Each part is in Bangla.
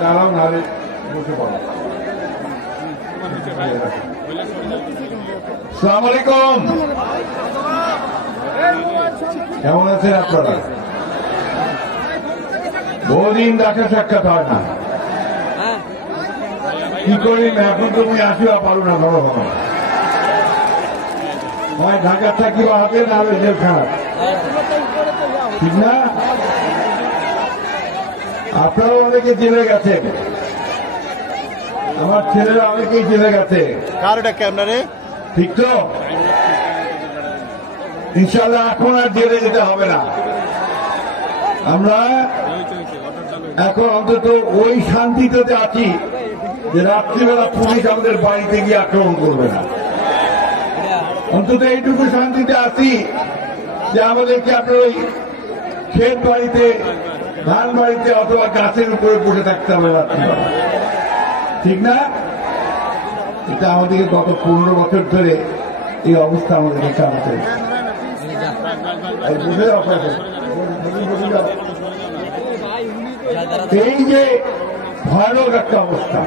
দাঁড়াও নাহলে বসে পড়ো। আসসালামু আলাইকুম, কেমন আছেন আপনারা? বহুদিন দেখা সাক্ষাৎ হয় না, কি করি এখন তুমি আসিবা পারো না, ধরো ভালো হয় ঢাকা থাকিবা হাতে না হলে জেলখানা, ঠিক না? আপনারাও অনেকে জেলে গেছেন, আমার ছেলেরা অনেকেই জেলে গেছে, ঠিক তো? ইনশাল্লাহ এখন আর জেলে যেতে হবে না, আমরা এখন অন্তত ওই শান্তিতে আছি যে রাত্রিবেলা পুলিশ আমাদের বাড়িতে গিয়ে আক্রমণ করবে না। অন্তত এইটুকু শান্তিতে আছি যে আমাদেরকে আপনার ওই ক্ষেত বাড়িতে, ধান বাড়িতে অথবা গাছের উপরে বসে থাকতে হবে রাত্রিবেলা, ঠিক না? এটা আমাদেরকে গত 15 বছর ধরে এই অবস্থা আমাদেরকে চালাতে, এই যে ভয়ানক একটা অবস্থা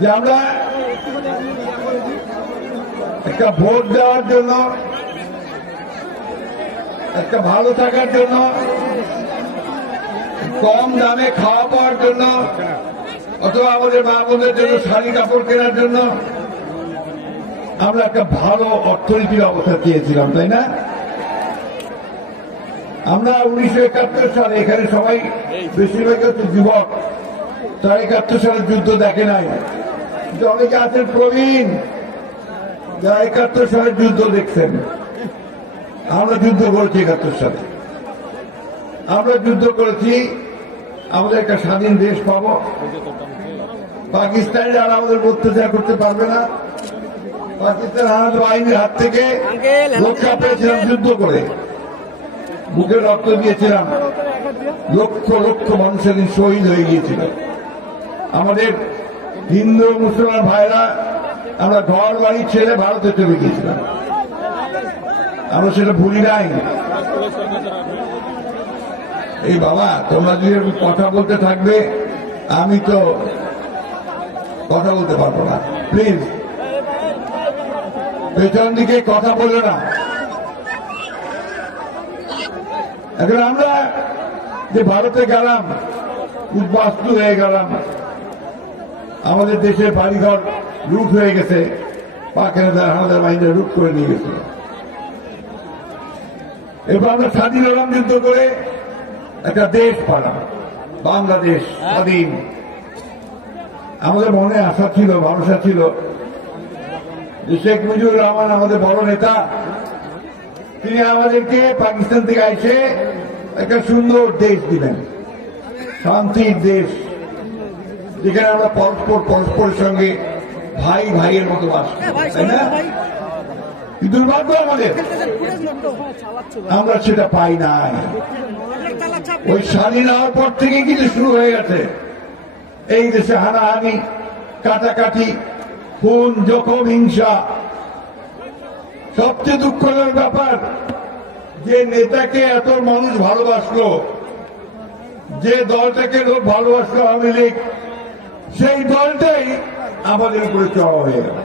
যে আমরা একটা ভোট দেওয়ার জন্য, একটা ভালো থাকার জন্য, কম দামে খাওয়া পাওয়ার জন্য, অথবা আমাদের মা বোনদের জন্য শাড়ি কাপড় কেনার জন্য আমরা একটা ভালো অর্থনীতির অবস্থা চেয়েছিলাম, তাই না? আমরা 1971 সালে এখানে সবাই বেশিরভাগ হচ্ছে যুবক, তারা 71 সালের যুদ্ধ দেখে নাই, কিন্তু অনেকে আছেন প্রবীণ যারা 71 সালের যুদ্ধ দেখছেন। আমরা যুদ্ধ করেছি 71 সালে, আমরা যুদ্ধ করেছি আমাদের একটা স্বাধীন দেশ পাবো, পাকিস্তানিরা আর আমাদের অত্যাচার করতে পারবে না, পাকিস্তান আনন্দ বাহিনীর হাত থেকে রক্ষা পেয়েছিলাম যুদ্ধ করে, বুকে রক্ত দিয়েছিলাম, লক্ষ লক্ষ মানুষের শহীদ হয়ে গিয়েছিল। আমাদের হিন্দু মুসলমান ভাইরা আমরা ঘর বাড়ি ছেড়ে ভারতে চলে গিয়েছিলাম, আমরা সেটা ভুলি নাই। এই বাবা, তোমরা যদি কথা বলতে থাকবে আমি তো কথা বলতে পারবো না, প্লিজ পেছন দিকে কথা বলবে না। এখন আমরা যে ভারতে গেলাম, উদ্বাস্তু হয়ে গেলাম, আমাদের দেশের বাড়িঘর লুট হয়ে গেছে, পাকিস্তান আমাদের বাহিনীরা লুট করে নিয়ে গেছে। এরপর আমরা স্বাধীন হলাম যুদ্ধ করে, একটা দেশ পালাম, বাংলাদেশ স্বাধীন। আমাদের মনে আশা ছিল, ভরসা ছিল যে শেখ মুজিবুর রহমান আমাদের বড় নেতা, তিনি আমাদেরকে পাকিস্তান থেকে এসে একটা সুন্দর দেশ দিবেন, শান্তির দেশ, যেখানে আমরা পরস্পরের সঙ্গে ভাই ভাইয়ের মতো বাস করি, তাই না? দুর্ভাগ্য আমাদের, আমরা সেটা পাই নাই। ওই স্বাধীন হওয়ার পর থেকে কিন্তু শুরু হয়ে গেছে এই দেশে হানাহানি, কাটাকাটি, খুন, জখম, হিংসা। সবচেয়ে দুঃখজনক ব্যাপার, যে নেতাকে এত মানুষ ভালোবাসলো, যে দলটাকে লোক ভালোবাসলো আওয়ামী লীগ, সেই দলটাই আমাদের উপরে চড়া হয়ে গেল,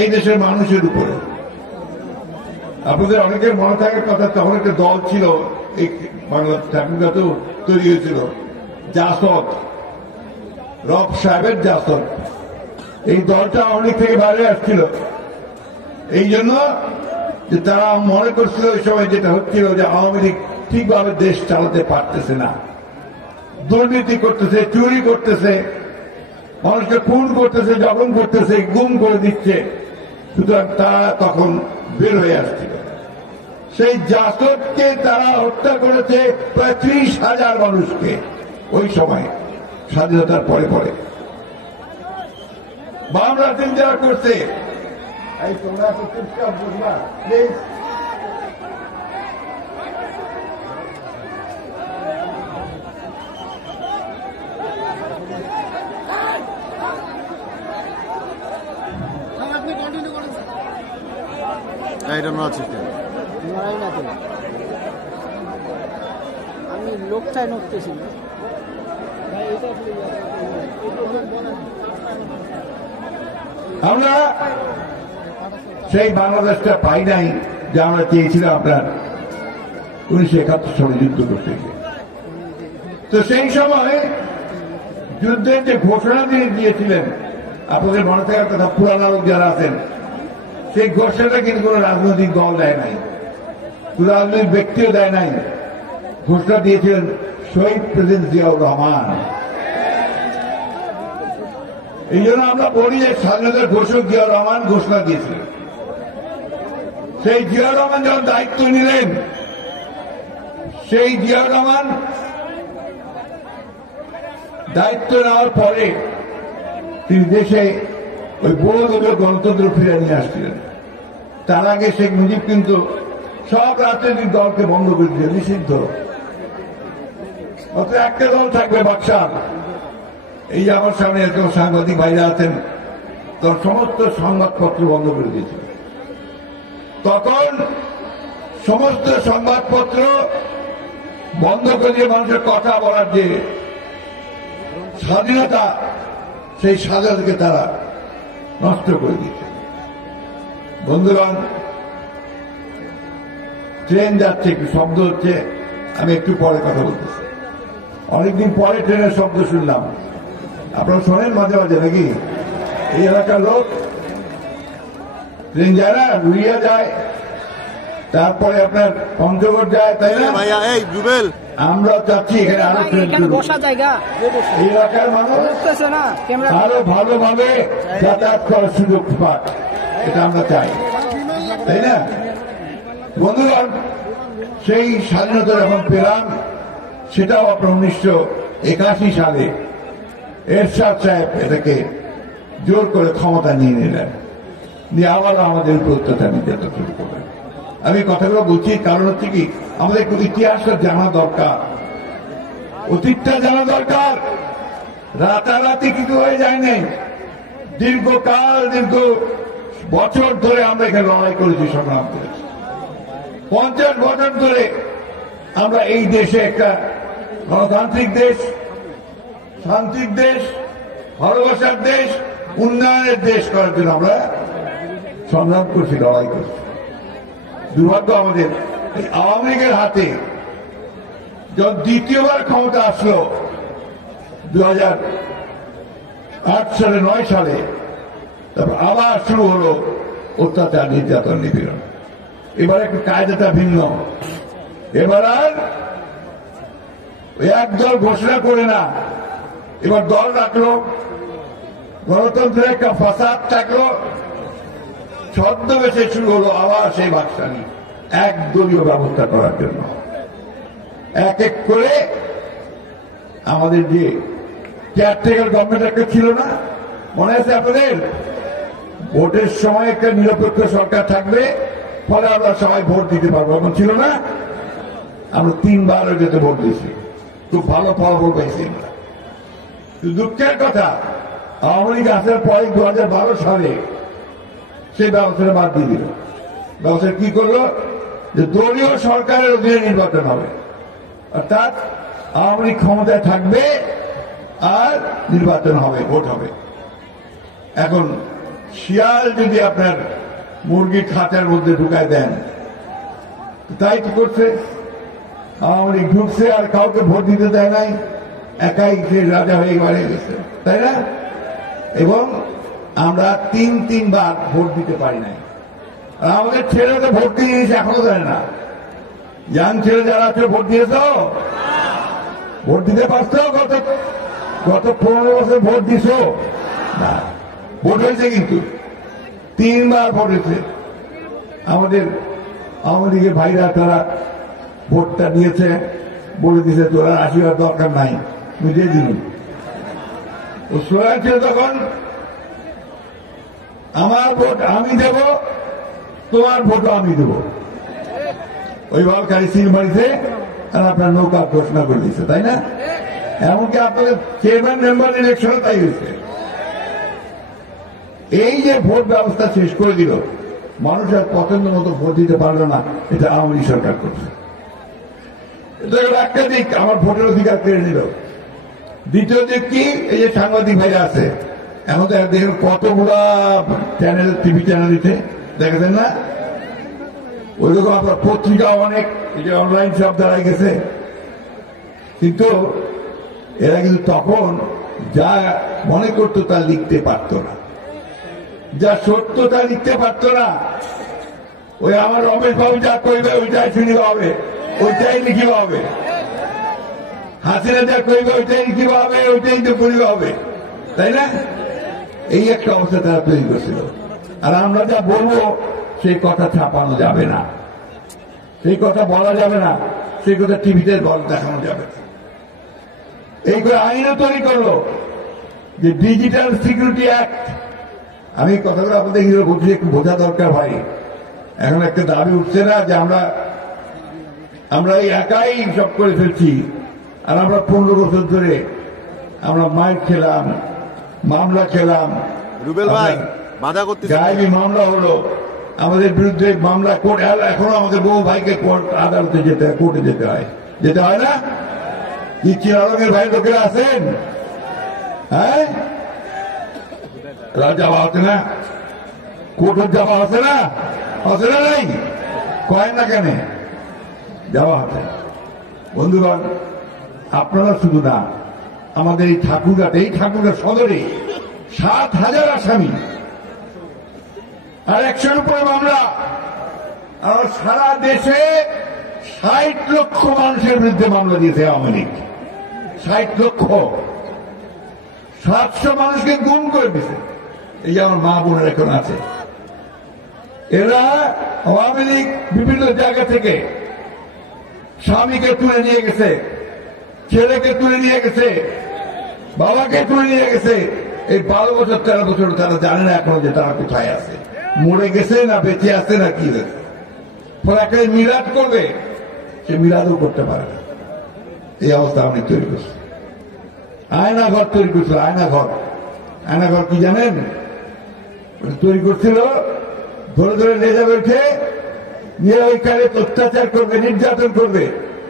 এই দেশের মানুষের উপরে। আপনাদের অনেকের মনে থাকার কথা, তখন একটা দল ছিল এই বাংলা ঠাকুরগাতেও তৈরি হয়েছিল, জাসদ, রব সাহেবের জাসদ। এই দলটা অনেক থেকে বাইরে আসছিল, এই জন্য যে তারা মনে করছিল ওই সময় যেটা হচ্ছিল যে আওয়ামী লীগ ঠিকভাবে দেশ চালাতে পারতেছে না, দুর্নীতি করতেছে, চুরি করতেছে, মানুষকে খুন করতেছে, জখম করতেছে, গুম করে দিচ্ছে। সুতরাং তারা তখন বের হয়ে আসছিল। সেই জাসদকে তারা হত্যা করেছে প্রায় 30,000 মানুষকে ওই সময়, স্বাধীনতার পরে পরে। বাম রাজনীতি যারা করছে, এই তোমরা চুপচাপ বুঝবা প্লিজ। গাড়িটা নড়াচ্ছে নড়াই না তো, আমি লোকটাই নড়তেছি না। আমরা সেই বাংলাদেশটা পাই নাই যে আমরা চেয়েছিলাম আপনার 1971 সালে যুদ্ধ করতে গিয়ে। তো সেই সময় যুদ্ধের যে ঘোষণা তিনি দিয়েছিলেন, আপনাদের মনে থাকার কথা, পুরানা লোক যারা আছেন, সেই ঘোষণাটা কিন্তু কোন রাজনৈতিক দল দেয় নাই, রাজনৈতিক ব্যক্তিও দেয় নাই। ঘোষণা দিয়েছিলেন শহীদ প্রেসিডেন্ট জিয়াউর রহমান। এই জন্য আমরা বলি যে স্বাধীনতার ঘোষক জিয়াউর রহমান ঘোষণা দিয়েছিলেন। সেই জিয়াউর রহমান যখন দায়িত্ব নিলেন, সেই জিয়াউর রহমান দায়িত্ব নেওয়ার পরে তিনি দেশে ওই বহুদলীয় গণতন্ত্র ফিরে নিয়ে আসছিলেন। তার আগে শেখ মুজিব কিন্তু সব রাজনৈতিক দলকে বন্ধ করে দিয়ে নিষিদ্ধ, অত একটা দল থাকবে বাকশাল। এই যে আমার সামনে এরকম সাংবাদিক ভাইরা আছেন, তখন সমস্ত সংবাদপত্র বন্ধ করে দিয়েছিল। তখন সমস্ত সংবাদপত্র বন্ধ করে দিয়ে মানুষের কথা বলার যে স্বাধীনতা, সেই স্বাধীনতাকে তারা নষ্ট করে দিচ্ছে। বন্ধুগণ, ট্রেন যাচ্ছে, একটু শব্দ হচ্ছে, আমি একটু পরে কথা বলতেছি। অনেকদিন পরে ট্রেনের শব্দ শুনলাম, আপনারা শোনেন মাঝে মাঝে নাকি? এই এলাকার লোক ট্রেন যায় না, রুইয়া যায়, তারপরে আপনার পঞ্চগড় যায়, তাই না ভাইয়া? এই জুবেল, আমরা চাচ্ছি এখানে আরো ট্রেন বসা জায়গা, এই এলাকার মানুষ আরো ভালোভাবে যাতায়াত করার সুযোগ পাক, এটা আমরা চাই, তাই না বন্ধুগণ? সেই স্বাধীনতা যখন পেলাম, সেটাও আপনার 1981 সালে এরশাদ সাহেব এটাকে জোর করে ক্ষমতা নিয়ে নিলেন, নিয়ে আবার আমাদের উপর অত্যাচার নির্যাতন শুরু করলেন। আমি কথাগুলো বলছি কারণ হচ্ছে কি, আমাদের একটু ইতিহাসটা জানা দরকার, অতীতটা জানা দরকার। রাতারাতি কিছু হয়ে যায় নাই, দীর্ঘকাল, দীর্ঘ বছর ধরে আমরা এখানে লড়াই করেছি, সংগ্রাম করেছি। 50 বছর ধরে আমরা এই দেশে একটা গণতান্ত্রিক দেশ, শান্তির দেশ, ভালোবাসার দেশ, উন্নয়নের দেশ করার জন্য আমরা সংগ্রাম করছি, লড়াই করছি। দুর্ভাগ্য আমাদের এই আওয়ামী লীগের হাতে যখন দ্বিতীয়বার ক্ষমতা আসলো 2008 সালে 9 সালে, তারপর আবার শুরু হলো অত্যাচার, নির্যাতন, নিপীড়ন। এবার একটু কায়দাটা ভিন্ন। এবার আর এক দল ঘোষণা করে না, এবার দল রাখলো, গণতন্ত্রের একটা ফাসাদ থাকলো, ছদ্মবেশে শুরু হলো আবার সেই বাকশালী একদলীয় ব্যবস্থা করার জন্য। এক এক করে আমাদের যে কেয়ারটেকার গভর্নমেন্ট একটা ছিল না, মনে আছে আপনাদের? ভোটের সময় একটা নিরপেক্ষ সরকার থাকবে, ফলে আমরা সবাই ভোট দিতে পারবো, এমন ছিল না? আমরা 3 বার যেতে ভোট দিয়েছি, খুব ভালো ফলাফল পাইছি আমরা। দুঃখের কথা, আওয়ামী লীগ আসার পরে 2012 সালে সেই ব্যবস্থাটা বাদ দিয়ে দিল। ব্যবস্থা কি করলো? যে দলীয় সরকারের অধীনে নির্বাচন হবে, অর্থাৎ আওয়ামী লীগ ক্ষমতায় থাকবে আর নির্বাচন হবে, ভোট হবে। এখন শিয়াল যদি আপনার মুরগি খাঁচার মধ্যে ঢুকায় দেন, তাই কি করছে? আওয়ামী লীগ ঢুকছে আর কাউকে ভোট দিতে দেয় নাই, একাই সে রাজা হয়ে গেছে, তাই না? এবং আমরা 3 বার ভোট দিতে পারি নাই। আর আমাদের ছেলেদের ভোট দিয়ে দিয়েছে, এখনো দেয় না। ইয়াং ছেলে যারা আছে ভোট দিয়েছ, ভোট দিতে পারছো? গত 15 বছর ভোট দিছ না? ভোট হয়েছে কিন্তু 3 বার ভোট হয়েছে। আমাদের আওয়ামী লীগের ভাইরা তারা ভোটটা নিয়েছে, বলে দিয়েছে তোরা আশীর্বাদ দরকার নাই, বুঝিয়ে দিন। ও সোয়া ছিল তখন, আমার ভোট আমি দেব, তোমার ভোটও আমি দেব। ওই বালকারি সিল মারিছে আর আপনার নৌকা ঘোষণা করে দিচ্ছে, তাই না? এমনকি আপনাদের চেয়ারম্যান মেম্বার ইলেকশন তাই হয়েছে। এই যে ভোট ব্যবস্থা শেষ করে দিল, মানুষ আর পছন্দ মতো ভোট দিতে পারলো না, এটা আওয়ামী লীগ সরকার করছে। এটা একটা দিক, আমার ভোটের অধিকার কেড়ে নিল। দ্বিতীয় দিক কি, এই যে সাংবাদিক ভাইরা আছে, এখন তো দেখেন কতগুলা চ্যানেল, টিভি চ্যানেল দিতে দেখেছেন না, ওইরকম আপনার পত্রিকা অনেক, এই যে অনলাইন সব দাঁড়াই গেছে। কিন্তু এরা কিন্তু তখন যা মনে করতো তা লিখতে পারত না, যা সত্য তা লিখতে পারত না। ওই আমার রমেশ বাবু যা কইবে ওইটাই শুনিব হবে, ওইটাই লিখিব হবে। হাসিনা যা কইবে ওইটাই লিখিব হবে, ওইটাই তো করিব হবে, তাই না? এই একটা অবস্থা তারা তৈরি করছিল। আর আমরা যা বলবো সেই কথা ছাপানো যাবে না, সেই কথা বলা যাবে না, সেই কথা টিভিতে দেখানো যাবে না। এই করে আইনও তৈরি করলো যে ডিজিটাল সিকিউরিটি অ্যাক্ট। আমি কথাগুলো আপনাদের বলছি, একটু বোঝা দরকার ভাই। এখন একটা দাবি উঠছে না যে আমরা এই একাই সব করে ফেলছি, আর আমরা 15 বছর ধরে আমরা মাইক খেলাম, মামলা খেলাম, রুবেল ভাই বাধা করতে গায়েবী মামলা হলো আমাদের বিরুদ্ধে, মামলা কোর্ট, এখনো আমাদের বহু ভাইকে কোর্ট আদালতে যেতে হয়, কোর্টে যেতে হয় না? কি চিরালঙ্গের ভাই লোকেরা আছেন? হ্যাঁ, যাওয়া হচ্ছে না, কোর্টের যাওয়া হচ্ছে না, হচ্ছে না, নাই কয় না কেন যাওয়া হচ্ছে। বন্ধুগণ, আপনারা শুধু না, আমাদের এই ঠাকুরঘাট সদরে 7,000 আসামি আর 100-র উপরে মামলা। আর সারা দেশে 60 লক্ষ মানুষের বিরুদ্ধে মামলা দিয়েছে আওয়ামী লীগ। 60 লক্ষ, 700 মানুষকে গুম করে দিয়েছে। এই যে আমার মা বোনের এখন আছে, এরা আওয়ামী লীগ বিভিন্ন জায়গা থেকে স্বামীকে তুলে নিয়ে গেছে, ছেলেকে তুলে নিয়ে গেছে, বাবাকে তুলে নিয়ে গেছে। এই 12 বছর 13 বছর তারা জানে না এখনো যে তারা কোথায় আছে, মরে গেছে না বেঁচে আছে না কি হয়েছে। পরে একটা মিলাদ করবে, সে মিলাদও করতে পারে না। এই অবস্থা আমি তৈরি করছি। আয়নাঘর তৈরি করছিল, আয়নাঘর কি জানেন তৈরি করছিল? ধরে ধরে নিয়ে যাবে, উঠে নিয়ে ওইখানে অত্যাচার করবে, নির্যাতন করবে,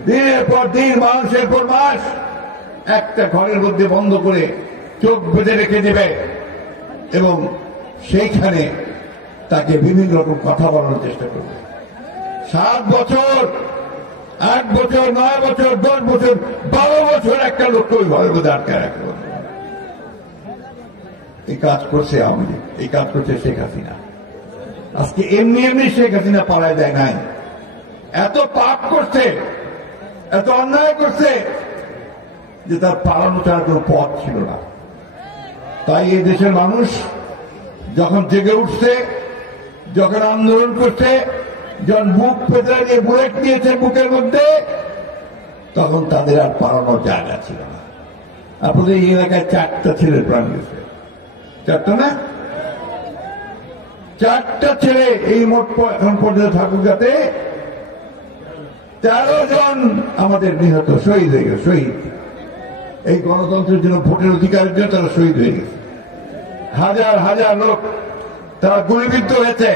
দিনের পর দিন, মাসের পর মাস একটা ঘরের মধ্যে বন্ধ করে চোখ বেঁধে রেখে দেবে এবং সেইখানে তাকে বিভিন্ন রকম কথা বলানোর চেষ্টা করবে। 7 বছর, 8 বছর, 9 বছর, 10 বছর, 12 বছর একটা লোককে ওই ঘরের মধ্যে আটকে রাখতে হবে। এই কাজ করছে আওয়ামী লীগ, এই কাজ করছে শেখ হাসিনা। আজকে এমনি এমনি শেখ হাসিনা পালায় দেয় নাই, এত পাপ করছে, এত অন্যায় করছে যে তার পালানো ছাড়া কোনো পথ ছিল না। তাই এই দেশের মানুষ যখন জেগে উঠছে, যখন আন্দোলন করছে, যখন বুক পেতে দিয়ে বুলেট নিয়েছে বুকের মধ্যে, তখন তাদের আর পালানোর জায়গা ছিল না। আপনাদের এই এলাকায় 4টা ছেলের প্রাণ গেছে, 4টা না, 4টা ছেলে এই মোট এখন পর্যন্ত ঠাকুরগাতে 13 জন আমাদের নিহত, শহীদ হয়ে গেছে। শহীদ এই গণতন্ত্রের জন্য, ভোটের অধিকারের জন্য তারা শহীদ হয়ে গেছে। হাজার হাজার লোক তারা গুলিবিদ্ধ হয়েছে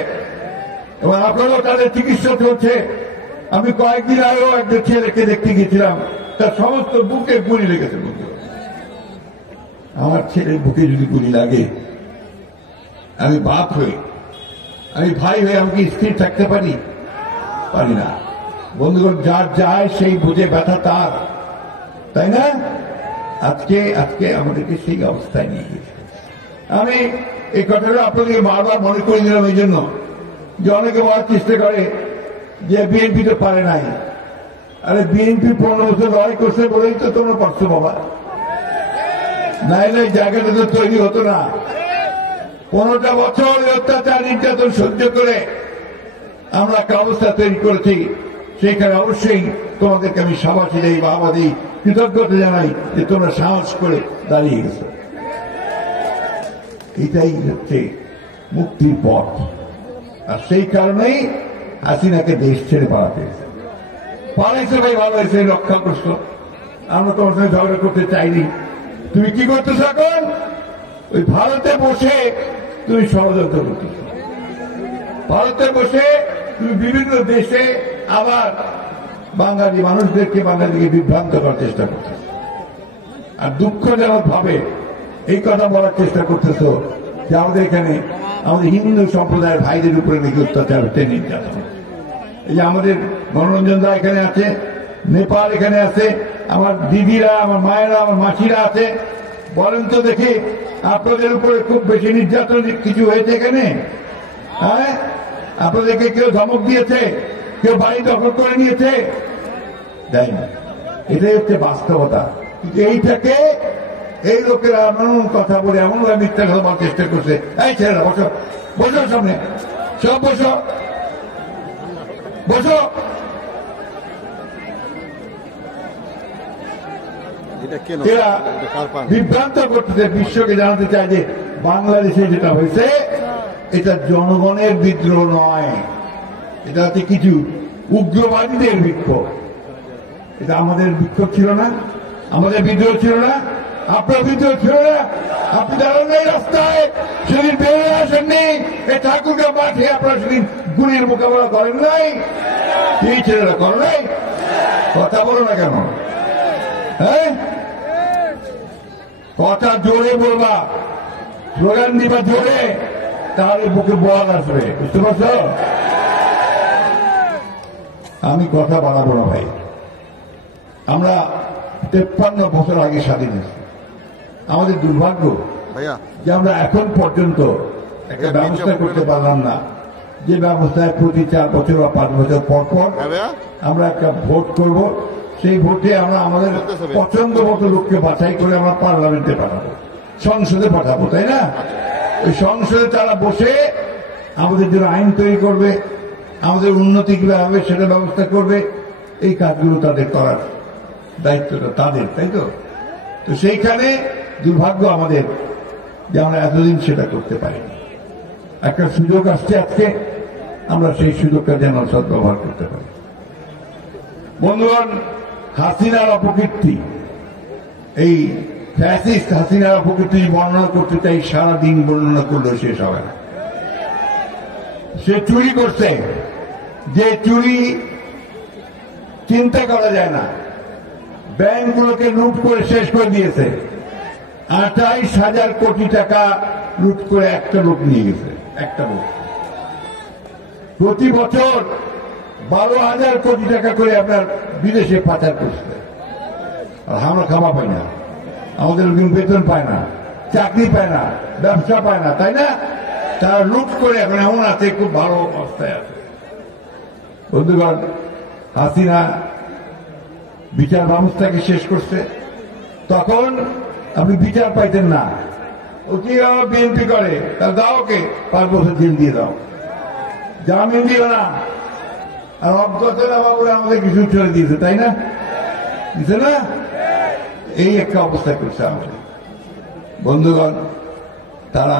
এবং আপনারাও তাদের চিকিৎসা চলছে। আমি কয়েকদিন আগেও একটা ছেলেকে দেখতে গেছিলাম, তার সমস্ত বুকে গুলি লেগেছে। আমার ছেলের বুকে যদি গুলি লাগে, আমি বাপ হয়ে, আমি ভাই হয়ে, আমি কি স্থির থাকতে পারি? পারি না। বন্ধুগণ, যার যায় সেই বুঝে ব্যথা তার, তাই না? আজকে আমাদেরকে সেই অবস্থায় নিয়ে গেছে। আমি এই কথাটা আপনাদেরকে বারবার মনে করে দিলাম এই জন্য যে অনেকে বলার চেষ্টা করে যে বিএনপি তো পারে নাই। আরে বিএনপি 15 বছর লড়াই করছে বলেই তো তোমরা পারছো বাবা, নাই জায়গাটা তো তৈরি হতো না। 15টা বছর অত্যাচার নির্যাতন সহ্য করে আমরা একটা অবস্থা তৈরি করেছি। সেইখানে অবশ্যই তোমাদেরকে আমি সাবাসী দেই, বাবা দিই, কৃতজ্ঞতা জানাই যে তোমরা সাহস করে দাঁড়িয়ে গেছো। এটাই হচ্ছে মুক্তির পথ। আর সেই কারণেই হাসিনাকে দেশ ছেড়ে পালাইছে ভাই, ভালো হয়েছে, রক্ষা করছো। আমরা তোমার সঙ্গে ঝগড়া করতে চাইনি। তুমি কি করতেছ এখন? ওই ভারতে বসে তুমি ষড়যন্ত্র করতেছ। ভারতে বসে তুমি বিভিন্ন দেশে আবার বাঙালি মানুষদেরকে বাঙালিকে বিভ্রান্ত করার চেষ্টা করতেছ, আর দুঃখজনক ভাবে এই কথা বলার চেষ্টা করতেছ যে আমাদের এখানে আমাদের হিন্দু সম্প্রদায়ের ভাইদের উপরে নাকি অত্যাচার হচ্ছে, নির্যাতন। এই যে আমাদের মনোরঞ্জন দা এখানে আছে, নেপাল এখানে আছে, আমার দিদিরা, আমার মায়েরা, আমার মাসিরা আছে। বলেন তো দেখি, আপনাদের উপরে খুব বেশি নির্যাতন কিছু হয়েছে এখানে? হ্যাঁ, আপনাদেরকে কেউ ধমক দিয়েছে, কেউ বাড়ি দখল করে নিয়েছে? যাই না, এটাই হচ্ছে বাস্তবতা। কিন্তু এইটাকে এই লোকেরা এমন কথা বলে, এমন ভাবে মিথ্যা কথা বলার চেষ্টা করছে। এই ছেলেরা বসো, বসো সামনে, সব বসো, বসো। এরা বিভ্রান্ত করতেছে, বিশ্বকে জানাতে চায় যে বাংলাদেশে যেটা হয়েছে এটা জনগণের বিদ্রোহ নয়, এটা হচ্ছে কিছু উগ্রবাদীদের বিক্ষোভ। এটা আমাদের বিক্ষোভ ছিল না, আমাদের বিদ্রোহ ছিল না, আপনার বিদ্রোহ ছিল না। আপনি দাঁড়ান এই রাস্তায়, সেদিন বেরিয়ে আসেননি, এই ঠাকুরকে মাঠে আপনারা সেদিন গুলির মোকাবেলা করেন নাই, এই ছেলেরা করেন নাই। কথা বলো না কেন? হ্যাঁ, কথা জোরে বলবা, স্লোগান দিবা জোরে, তাহলে বুকে বল আসবে, বুঝতে পারছ? আমি কথা বাড়াবো না ভাই। আমরা 53 বছর আগে স্বাধীন হয়েছি। আমাদের দুর্ভাগ্য যে আমরা এখন পর্যন্ত একটা ব্যবস্থা করতে পারলাম না, যে ব্যবস্থায় প্রতি 4 বছর বা 5 বছর পর পর আমরা একটা ভোট করব। সেই ভোটে আমরা আমাদের পছন্দ মতো লোককে বাছাই করে আমরা পার্লামেন্টে পাঠাবো, সংসদে পাঠাবো, তাই না? ওই সংসদে তারা বসে আমাদের জন্য আইন তৈরি করবে, আমাদের উন্নতি কিভাবে হবে সেটা ব্যবস্থা করবে। এই কাজগুলো তাদের করার দায়িত্বটা তাদের, তাই তো? তো সেইখানে দুর্ভাগ্য আমাদের যে আমরা এতদিন সেটা করতে পারিনি। একটা সুযোগ আসছে আজকে, আমরা সেই সুযোগটা যেন সদ্ব্যবহার করতে পারি। বন্ধুগণ, হাসিনার অপকীর্তি, এই ফ্যাসিস্ট হাসিনার অপকীর্তি বর্ণনা করতে চাই, সারাদিন বর্ণনা করলেও শেষ হবে না। সে চুরি করছে, যে চুরি চিন্তা করা যায় না। ব্যাংকগুলোকে লুট করে শেষ করে দিয়েছে। 28,000 কোটি টাকা লুট করে একটা লোক নিয়ে গেছে, একটা লোক। প্রতি বছর 12,000 কোটি টাকা করে আপনার বিদেশে পাচার করছে। আর আমরা খাওয়া পাই না, আমাদের লোকজন বেতন পায় না, চাকরি পায় না, ব্যবসা পায় না, তাই না? তারা লুট করে এখন এমন আছে, খুব ভালো অবস্থায় আছে। বন্ধুগণ, হাসিনা বিচার ব্যবস্থাকে শেষ করছে। তখন আপনি বিচার পাইতেন না, ও কি বিএনপি করে, তাহলে দাও, ওকে 5 বছর জেল দিয়ে দাও, জামিন দিও না। আর অজ্ঞতা বাবুরা আমাদের কিছু ছেড়ে দিয়েছে, তাই না? দিছে না? এই একটা অবস্থা করছে আমাদের। বন্ধুগণ, তারা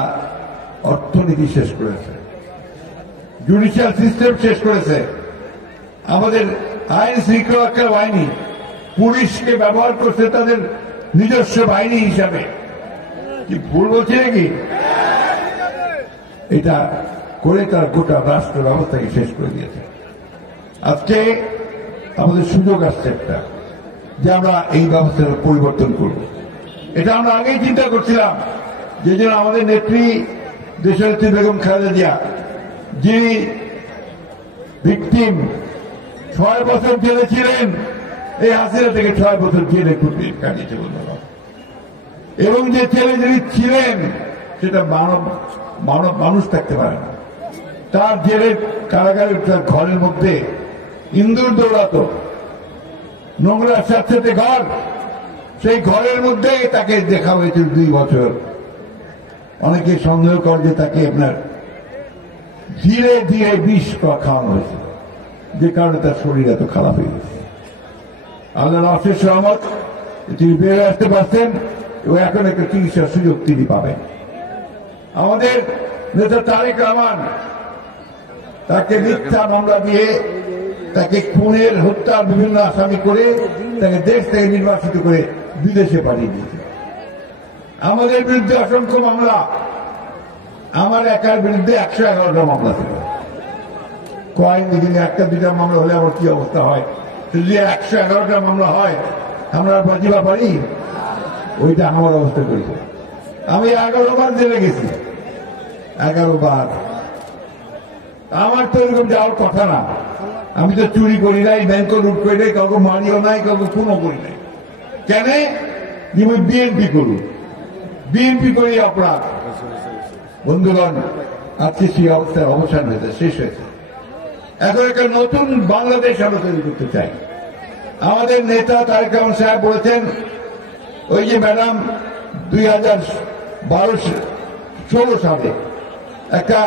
অর্থনীতি শেষ করেছে, জুডিশিয়াল সিস্টেম শেষ করেছে, আমাদের আইন শৃঙ্খলা বাহিনী, পুলিশকে ব্যবহার করছে তাদের নিজস্ব বাহিনী হিসাবে। কি ভুল বলছি নাকি? এটা করে তার গোটা রাষ্ট্র ব্যবস্থাকে শেষ করে দিয়েছে। আজকে আমাদের সুযোগ আসছে একটা, যে আমরা এই ব্যবস্থার পরিবর্তন করব। এটা আমরা আগেই চিন্তা করছিলাম, যে জন্য আমাদের নেত্রী দেশনেত্রী বেগম খালেদা জিয়া, যিনি ভিকটিম, 6 বছর জেলে ছিলেন, এই হাসিনা থেকে 6 বছর জেলে কাটিয়েছে বন্ধুরা। এবং যে ছেলে যিনি ছিলেন, সেটা মানুষ থাকতে পারে না। তার জেলের কারাগারের তার ঘরের মধ্যে ইন্দুর দৌড়াতো, নোংরা স্যাঁতস্যাঁতে ঘর, সেই ঘরের মধ্যে তাকে দেখা হয়েছিল 2 বছর। অনেকে সন্দেহ করে যে তাকে আপনার ধীরে ধীরে বিষ খাওয়ানো হয়েছিল, যে কারণে তার শরীর এত খারাপ হয়ে গেছে। আল্লাহর অশেষ রহমত, তিনি বেরিয়ে আসতে পারছেন এবং এখন একটা চিকিৎসার সুযোগ তিনি পাবেন। আমাদের নেতা তারেক রহমান, তাকে মিথ্যা মামলা দিয়ে, তাকে খুনের, হত্যার বিভিন্ন আসামি করে তাকে দেশ থেকে নির্বাসিত করে বিদেশে পাঠিয়ে দিয়েছে। আমাদের বিরুদ্ধে অসংখ্য মামলা, আমার একার বিরুদ্ধে 111টা মামলা ছিল। কয়েন দিকে 1-2টা মামলা হলে আমার কি অবস্থা হয়, যদি 111টা মামলা হয় আমরা বাঁচিবা পারি? ওইটা আমার অবস্থা করেছে। আমি 11 বার জেলে গেছি, 11 বার। আমার তো এরকম যাওয়ার কথা না। আমি তো চুরি করি নাই, ব্যাংক লুট করি নাই, কাউকে মারিও নাই, কাউকে খুনও করি নাই। কেন? বিএনপি করুন, বিএনপি করি অপরাধ। বন্ধুগণ, আজকে সেই অবস্থার অবসান হয়েছে, শেষ হয়েছে। এখন একটা নতুন বাংলাদেশ আমরা তৈরি করতে চাই। আমাদের নেতা তারেক রহমান সাহেব বলেছেন, ওই যে ম্যাডাম 2016 সালে একটা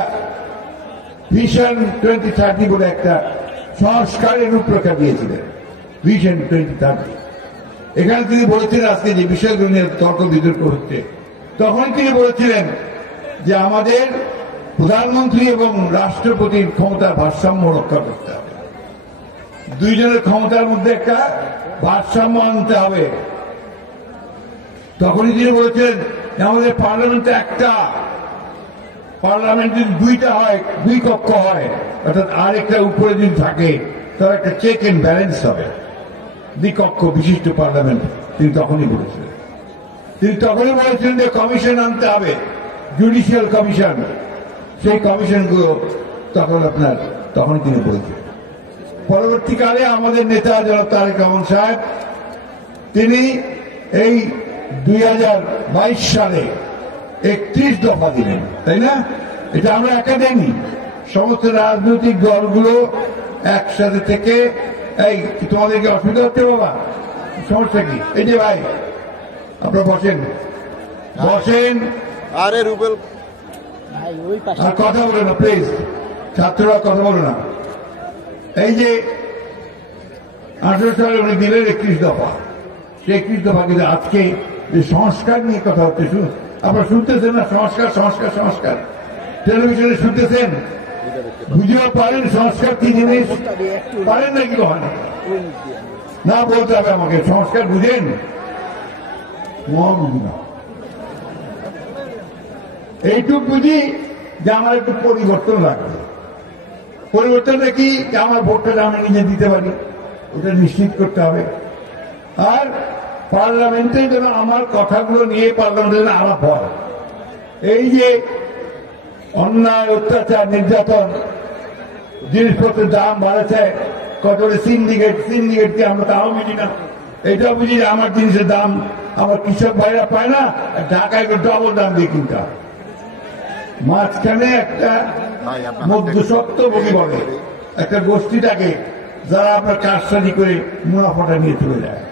ভিশন 2030 বলে একটা সংস্কারের রূপরেখা দিয়েছিলেন, ভিশন 2030। এখানে তিনি বলেছিলেন, আজকে যে বিষয়গুলো নিয়ে তর্ক বিতর্ক হচ্ছে, তখন তিনি বলেছিলেন যে আমাদের প্রধানমন্ত্রী এবং রাষ্ট্রপতির ক্ষমতার ভারসাম্য রক্ষা করতে হবে, দুইজনের ক্ষমতার মধ্যে একটা ভারসাম্য আনতে হবে। তখনই তিনি বলেছেন আমাদের পার্লামেন্টে পার্লামেন্ট যদি 2টা হয়, 2 কক্ষ হয়, অর্থাৎ আরেকটা উপরে যদি থাকে তার একটা চেক এন্ড ব্যালেন্স হবে, 2 কক্ষ বিশিষ্ট পার্লামেন্ট। তিনি তখনই বলেছিলেন যে কমিশন আনতে হবে, জুডিশিয়াল কমিশন। সেই কমিশনগুলো তখন তিনি বলছেন। পরবর্তীকালে আমাদের নেতা জনাব তারেক রহমান সাহেব তিনি এই 2022 সালে 31 দফা দিলেন, তাই না? এটা আমরা একা দেয়নি, সমস্ত রাজনৈতিক দলগুলো একসাথে থেকে। এই তোমাদেরকে অসুবিধা হচ্ছে বাবা? সমস্যা কি? এই যে ভাই, আপনারা বসেন। আরে রুবেল ভাই ওই পাশে আর কথা বলো না প্লিজ, ছাত্ররা কথা বলো না। এই যে 18 সালে উনি দিলেন 31 দফা, সেই 31 দফা কিন্তু আজকে যে সংস্কার নিয়ে কথা হচ্ছে, আপনারা শুনতেছেন না? সংস্কার টেলিভিশনে শুনতেছেন, বুঝতেও পারেন সংস্কার কি জিনিস? পারেন নাকি? কখনো না বলতে হবে আমাকে, সংস্কার বুঝেন? বুঝি না। এইটুক বুঝি যে আমার একটু পরিবর্তন লাগবে। পরিবর্তনটা কি? যে আমার ভোটটা আমি নিজে দিতে পারি, ওটা নিশ্চিত করতে হবে। আর পার্লামেন্টে যেন আমার কথাগুলো নিয়ে পার্লামেন্টে যেন আলাপ হয়। এই যে অন্যায়, অত্যাচার, নির্যাতন, জিনিসপত্রের দাম বাড়াচ্ছে, কত সিন্ডিকেটকে আমরা তাও বুঝি না। এটাও বুঝি যে আমার জিনিসের দাম আমার কৃষক ভাইরা পায় না, ঢাকায় ডবল দাম দিয়ে কিনতে হয়। মাঝখানে একটা মধ্যস্বত্বভোগী বলে একটা গোষ্ঠীটাকে, যারা আপনার কারসাজি করে মুনাফাটা নিয়ে চলে যায়।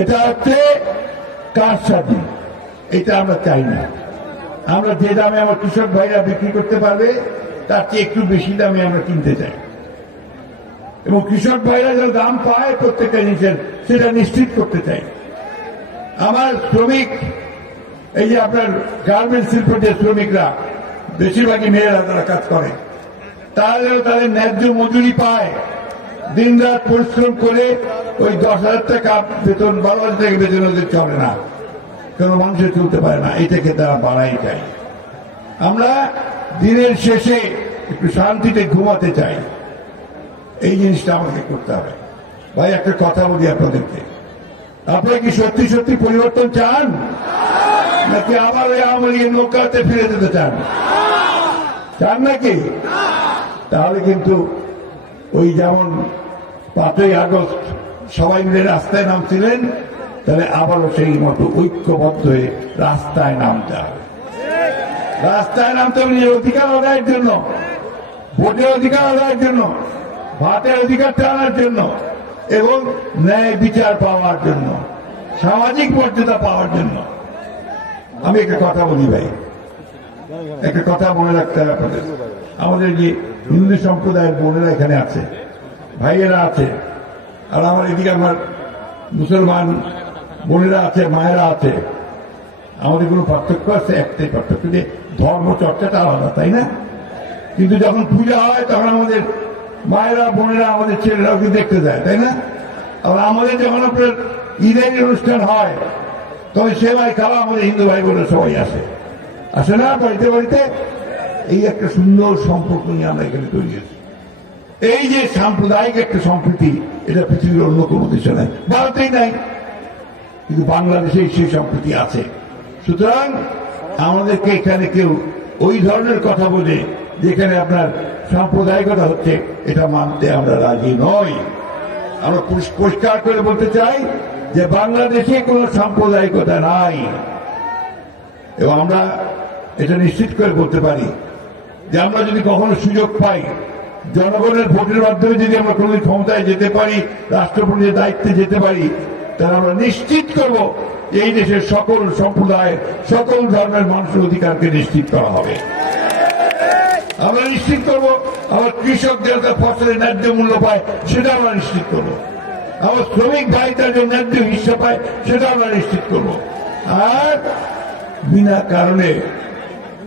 এটা হচ্ছে কারসাজি, এটা আমরা চাই না। আমরা যে দামে আমার কৃষক ভাইরা বিক্রি করতে পারবে তার চেয়ে একটু বেশি দামে আমরা কিনতে চাই, এবং কৃষক ভাইরা যে দাম পায় প্রত্যেকটা জিনিসের সেটা নিশ্চিত করতে চাই। আমার শ্রমিক, এই যে আপনার গার্মেন্টস শিল্পের যে শ্রমিকরা, বেশিরভাগই মেয়েরা তারা কাজ করে, তারা যেন তাদের ন্যায্য মজুরি পায়। দিন রাত পরিশ্রম করে ওই 10,000 টাকা বেতন, 12,000 টাকা বেতন ওদের চলে না, কোন মানুষের চলতে পারে না। এটাকে তারা বাড়াই চাই। আমরা দিনের শেষে একটু শান্তিতে ঘুমাতে চাই, এই জিনিসটা আমাকে করতে হবে। ভাই একটা কথা বলি আপনাদেরকে, আপনারা কি সত্যি সত্যি পরিবর্তন চান, নাকি আবার ওই আওয়ামী লীগের নৌকাতে ফিরে যেতে চান? নাকি? তাহলে কিন্তু ওই যেমন 5ই আগস্ট সবাই মিলে রাস্তায় নামছিলেন, তাহলে আবারও সেই মতো ঐক্যবদ্ধ হয়ে রাস্তায় নামতে হবে। রাস্তায় নামতে হবে নিজের অধিকার আদায়ের জন্য, ভোটের অধিকার আদায়ের জন্য, ভাতের অধিকার টানার জন্য, এবং ন্যায় বিচার পাওয়ার জন্য, সামাজিক মর্যাদা পাওয়ার জন্য। আমি একটা কথা বলি ভাই, একটা কথা মনে রাখতে হবে আপনাদের। আমাদের যে হিন্দু সম্প্রদায়ের বোনেরা এখানে আছে, ভাইয়েরা আছে, আর আমার এদিকে আমার মুসলমান বোনেরা আছে, মায়েরা আছে। আমাদের কোনো পার্থক্য আছে? একটাই পার্থক্য, যে ধর্ম চর্চাটা আলাদা, তাই না? কিন্তু যখন পূজা হয় তখন আমাদের মায়েরা, বোনেরা, আমাদের ছেলেরাও কি দেখতে যায়, তাই না? আর আমাদের যখন আপনার ঈদের অনুষ্ঠান হয় তখন সেবাই খাওয়া আমাদের হিন্দু ভাই বোনেরা সবাই আসে না বাড়িতে বাড়িতে? এই একটা সুন্দর সম্পর্ক নিয়ে আমরা এখানে তৈরি হয়েছি। এই যে সাম্প্রদায়িক একটা সম্প্রীতি, এটা পৃথিবীর অন্য কোনো দেশে নাই, ভারতেই নাই, কিন্তু বাংলাদেশে সেই সম্প্রীতি আছে। সুতরাং আমাদেরকে এখানে কেউ ওই ধরনের কথা বলে যেখানে আপনার সাম্প্রদায়িকতা হচ্ছে, এটা মানতে আমরা রাজি নই। আমরা পরিষ্কার করে বলতে চাই যে বাংলাদেশে কোনো সাম্প্রদায়িকতা নাই, এবং আমরা এটা নিশ্চিত করে বলতে পারি যে আমরা যদি কখনো সুযোগ পাই, জনগণের ভোটের মাধ্যমে যদি আমরা কোনো ক্ষমতায় যেতে পারি, রাষ্ট্রপতির দায়িত্বে যেতে পারি, তাহলে আমরা নিশ্চিত করব এই দেশের সকল সম্প্রদায়ের, সকল ধর্মের মানুষের অধিকারকে নিশ্চিত করা হবে। আমরা নিশ্চিত করব আমার কৃষক যারা ফসলের ন্যায্য মূল্য পায়, সেটা আমরা নিশ্চিত করব। আমার শ্রমিক ভাই তার যে ন্যায্য হিস্সা পায়, সেটা আমরা নিশ্চিত করব। আর বিনা কারণে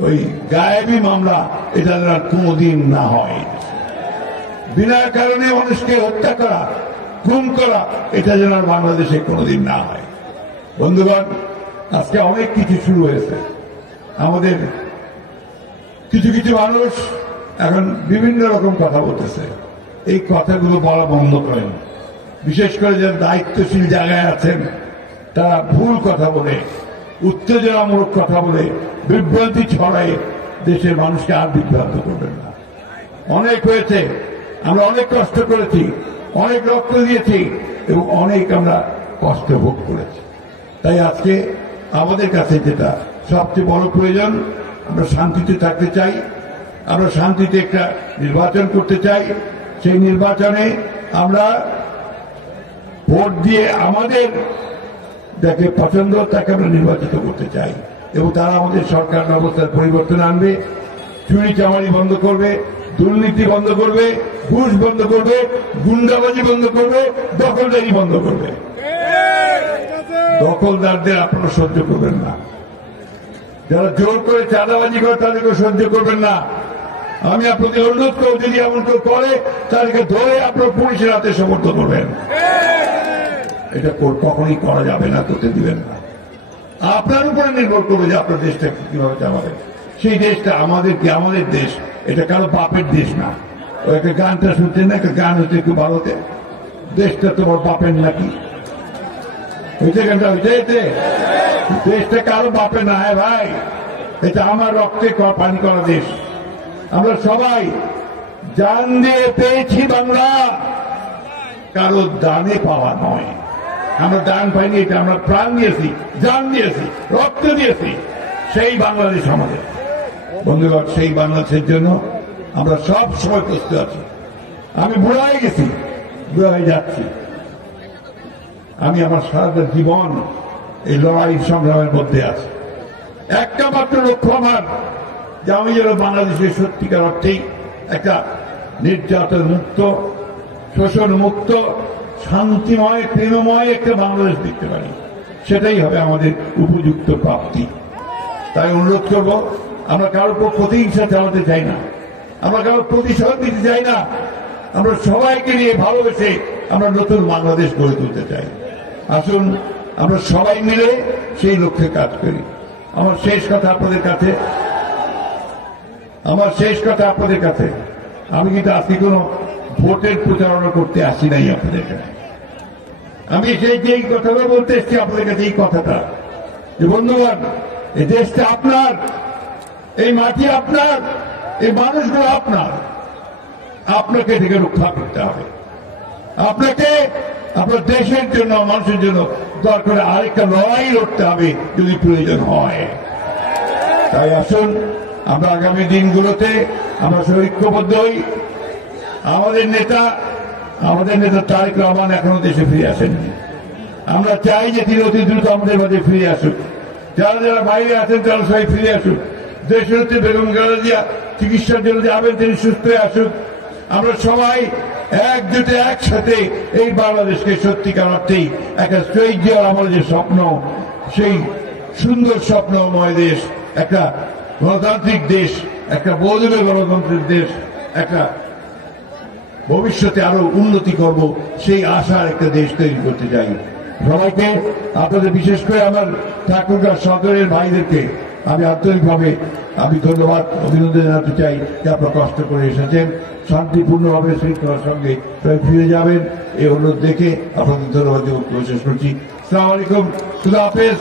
ওই গায়েবী মামলা, এটা যেন কোনোদিন না হয়। বিনা কারণে মানুষকে হত্যা করা, খুন করা, এটা যেন আর বাংলাদেশে কোনোদিন না হয়। বন্ধুগণ, আজকে অনেক কিছু শুরু হয়েছে। আমাদের কিছু কিছু মানুষ এখন বিভিন্ন রকম কথা বলতেছে, এই কথাগুলো বলা বন্ধ করেন। বিশেষ করে যারা দায়িত্বশীল জায়গায় আছেন, তারা ভুল কথা বলে, উত্তেজনামূলক কথা বলে, বিভ্রান্তি ছড়ায় দেশের মানুষকে আর বিভ্রান্ত করবেন না। অনেক হয়েছে, আমরা অনেক কষ্ট করেছি, অনেক রক্ত দিয়েছি, এবং অনেক আমরা কষ্ট ভোগ করেছি। তাই আজকে আমাদের কাছে যেটা সবচেয়ে বড় প্রয়োজন, আমরা শান্তিতে থাকতে চাই, আমরা শান্তিতে একটা নির্বাচন করতে চাই। সেই নির্বাচনে আমরা ভোট দিয়ে আমাদের যাকে পছন্দ তাকে আমরা নির্বাচিত করতে চাই, এবং তারা আমাদের সরকার ব্যবস্থার পরিবর্তন আনবে, চুরি চামারি বন্ধ করবে, দুর্নীতি বন্ধ করবে, ঘুষ বন্ধ করবে, গুন্ডাবাজি বন্ধ করবে, দখলদারি বন্ধ করবে। দখলদারদের আপনারা সহ্য করবেন না, যারা জোর করে চাঁদাবাজি করে তাদেরকে সহ্য করবেন না। আমি আপনাদের অনুরোধ করব, যদি এমন কেউ করে তাদেরকে ধরে আপনার পুলিশের হাতে সমর্থ করবেন। এটা কখনই করা যাবে না, করতে দিবেন না। আপনার উপরে নির্ভর করবে যে আপনার দেশটা কিভাবে চালাবেন। সেই দেশটা আমাদের কি, আমাদের দেশ, এটা কারো বাপের দেশ না। ওই একটা গানটা শুনছেন না, একটা গান হচ্ছে একটু ভারতে, দেশটা তোমার বাপের নাকি, হইতে গানটা হইতে এতে দেশটা কারো বাপের না। হ্যাঁ ভাই, এটা আমার রক্তে পানি করা দেশ। আমরা সবাই জান দিয়ে পেয়েছি বাংলা, কারো দানে পাওয়া নয়। আমরা দান পাইনি, এটা আমরা প্রাণ দিয়েছি, জান দিয়েছি, রক্ত দিয়েছি। সেই বাংলাদেশ আমাদের। বন্ধুগণ, সেই বাংলাদেশের জন্য আমরা সব সময় প্রস্তুত আছি। আমি বুড়া হয়ে গেছি, বুড়া হয়ে যাচ্ছি। আমি আমার সারাটা জীবন এই লড়াই সংগ্রামের মধ্যে আছি। একটা মাত্র লক্ষ্য আমার, যে আমি যেন বাংলাদেশের সত্যিকার অর্থেই একটা নির্যাতন মুক্ত, শোষণ মুক্ত, শান্তিময়, প্রেমময় একটা বাংলাদেশ দেখতে পারি। সেটাই হবে আমাদের উপযুক্ত প্রাপ্তি। তাই অনুরোধ করব, আমরা কারোর প্রতিহিংসা চালাতে চাই না, আমরা কারোর প্রতিশোধ দিতে চাই না। আমরা সবাইকে নিয়ে ভালোবেসে আমরা নতুন বাংলাদেশ গড়ে তুলতে চাই। আসুন আমরা সবাই মিলে সেই লক্ষ্যে কাজ করি। আমার শেষ কথা আপনাদের কাছে, আমি কিন্তু আজকে কোনো ভোটের প্রচারণা করতে আসি নাই আপনাদের কাছে। আমি যেই কথাটা বলতে এসছি আপনাদের কাছে, এই কথাটা যে বন্ধুগণ, এই দেশটা আপনার, এই মাটি আপনার, এই মানুষগুলো আপনার। আপনাকে থেকে রক্ষা করতে হবে, আপনাকে আপনার দেশের জন্য, মানুষের জন্য দরকার আরেকটা লড়াই লড়তে হবে যদি প্রয়োজন হয়। তাই আসুন আমরা আগামী দিনগুলোতে আমরা ঐক্যবদ্ধ হই। আমাদের নেতা তারেক রহমান এখনো দেশে ফিরে আসেননি। আমরা চাই যে তিনি অতি দ্রুত আমাদের মাঝে ফিরে আসুক। যারা যারা বাইরে আছেন তারা সবাই ফিরে আসুক। দেশের হচ্ছে বেগম খালেদা জিয়া চিকিৎসার জন্য যাবেন, তিনি সুস্থ হয়ে আসুক। আমরা সবাই একজোটে একসাথে এই বাংলাদেশকে সত্যিকার অর্থেই একটা শহীদ জিয়ার আমাদের যে স্বপ্ন, সেই সুন্দর স্বপ্নময় দেশ, একটা গণতান্ত্রিক দেশ, একটা বহুদলীয় গণতন্ত্রের দেশ, একটা ভবিষ্যতে আরো উন্নতি করব, সেই আশার একটা দেশ তৈরি করতে চাই। সবাইকে, আপনাদের বিশেষ করে আমার ঠাকুরগাঁও সদরের ভাইদেরকে আমি আন্তরিকভাবে ধন্যবাদ অভিনন্দন জানাতে চাই যে আপনারা কষ্ট করে এসেছেন, শান্তিপূর্ণভাবে শৃঙ্খলার সঙ্গে সবাই ফিরে যাবেন এই অনুরোধ দেখে আপনাদের ধন্যবাদ শেষ করছি। আসসালামু আলাইকুম, খুদা হাফেজ।